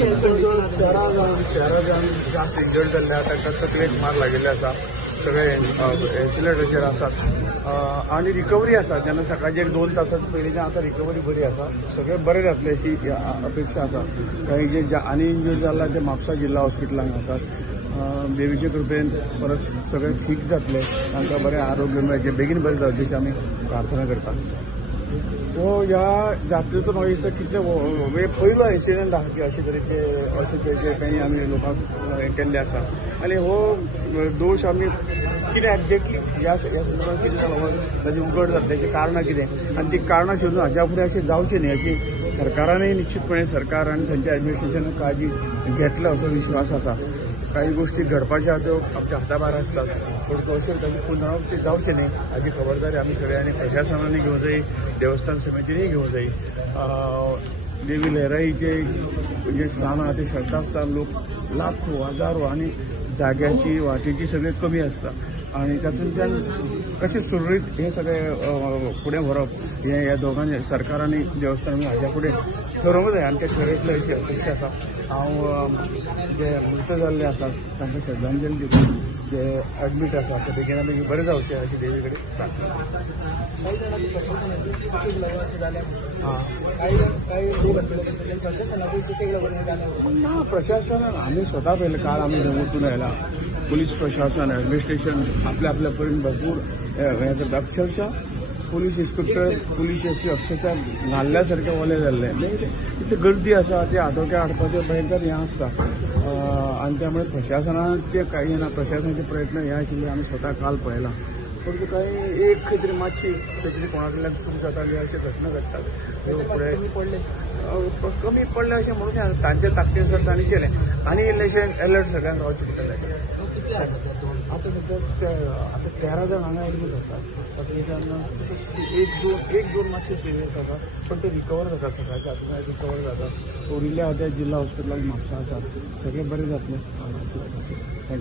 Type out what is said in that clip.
तेरा जाण जास्त इंजर्ड जाल्ले आसा, ताका तकलेक मार लागिल्ले आसा, सगळे व्हेंटिलेटराचेर आसात आनी रिकवरी आसा. जेन्ना सकाळचे 2 तास पयलींच्यान आतां रिकवरी बरी आसा, सगळे बरे जातले अशी अपेक्षा आसा. काही जे आनी इंजर्ड जाला ते म्हापसा जिल्हा हॉस्पिटलांत आसात. देवीचे कृपेन परत सगळे ठीक जातले, तांकां बरें आरोग्य मेळचें, बेगीन बरें जावचें अशी आमी प्रार्थना करतात. ह्या जात्रेचो म्हाका दिसता कितले पयलो इन्सिडंट आसा की अशे तरेचे काही आमी लोकांक हें केल्ले आसा. आनी हो दोश आमी कितें एक्झॅक्टली ह्या संदर्भात कितें जालो ताची उगड जातल्याची कारणां कितें आनी ती कारणां शोधून हाच्या फुडें अशें जावचें न्ही अशी सरकारानय निश्चितपणे सरकार आनी तांच्या एडमिनिस्ट्रेशनान काळजी घेतल्या असो विश्वास आसा. काही गोष्टी घडपाच्या त्यो आमच्या हाता भायर आसतात, पूण अशें ताची पुनरावृत्ती जावचें न्ही हाची खबरदारी आमी सगळ्यांनी प्रशासनानय घेवंक जाय, देवस्थान समितीनय घेवंक जाय. देवी लहराईचे जे स्थान आहा ते श्रद्धास्थान लोक लाखो हजारो आनी जाग्याची वाटेची सगळे कमी आसता आनी तातूंतल्यान कशें सुरळीत हे सगळे फुडें व्हरप हें ह्या दोगांनी सरकार आनी देवस्थान हाच्या फुडें ठरोवंक जाय आनी ते ठरयतले अशी अपेक्षा आसा. हांव जे मृत जाल्ले आसात तांकां श्रद्धांजली दिता, जे एडमीट आसा ते बेगिना बेगीन बरें जावचें अशी देवी कडेन प्रार्थना. ना प्रशासनान आमी स्वता पयलें काल आमी थंय वचून आयला, पुलीस प्रशासन एडमिनिस्ट्रेशन आपल्या परीन भरपूर हें करता. अक्षरशः पुलीस इन्स्पेक्टर पुलीस एसपी अक्षरशः नाल्ल्या सारके ओले जाल्ले. तिथे गर्दी आसा, ते आटोक्या हाडपाचें भयंकर हें आसता आनी त्यामुळे प्रशासनाचे काही ना प्रशासनाचे प्रयत्न हे आशिल्ले आमी स्वता काल पळयला. पण काही एक खंय तरी मातशी खंय तरी कोणा कडल्यान चूक जाताली अशे घटना घडटात. कमी पडले अशें म्हणून तांचे ताकदीनुसार तांणी केलें आनी इल्लेशें अलर्ट सगळ्यांक रावचें पडटलें. आता सध्या आता 13 जण हांगा एडमीट आसात. एक दोन मातशे सिरियस आसा, पण ते रिकवर जाता, सकाळच्या आतां रिकवर जाता. उरिल्ले आहा ते जिल्हा हॉस्पिटलांत म्हापसा आसा, सगळे बरे जातले.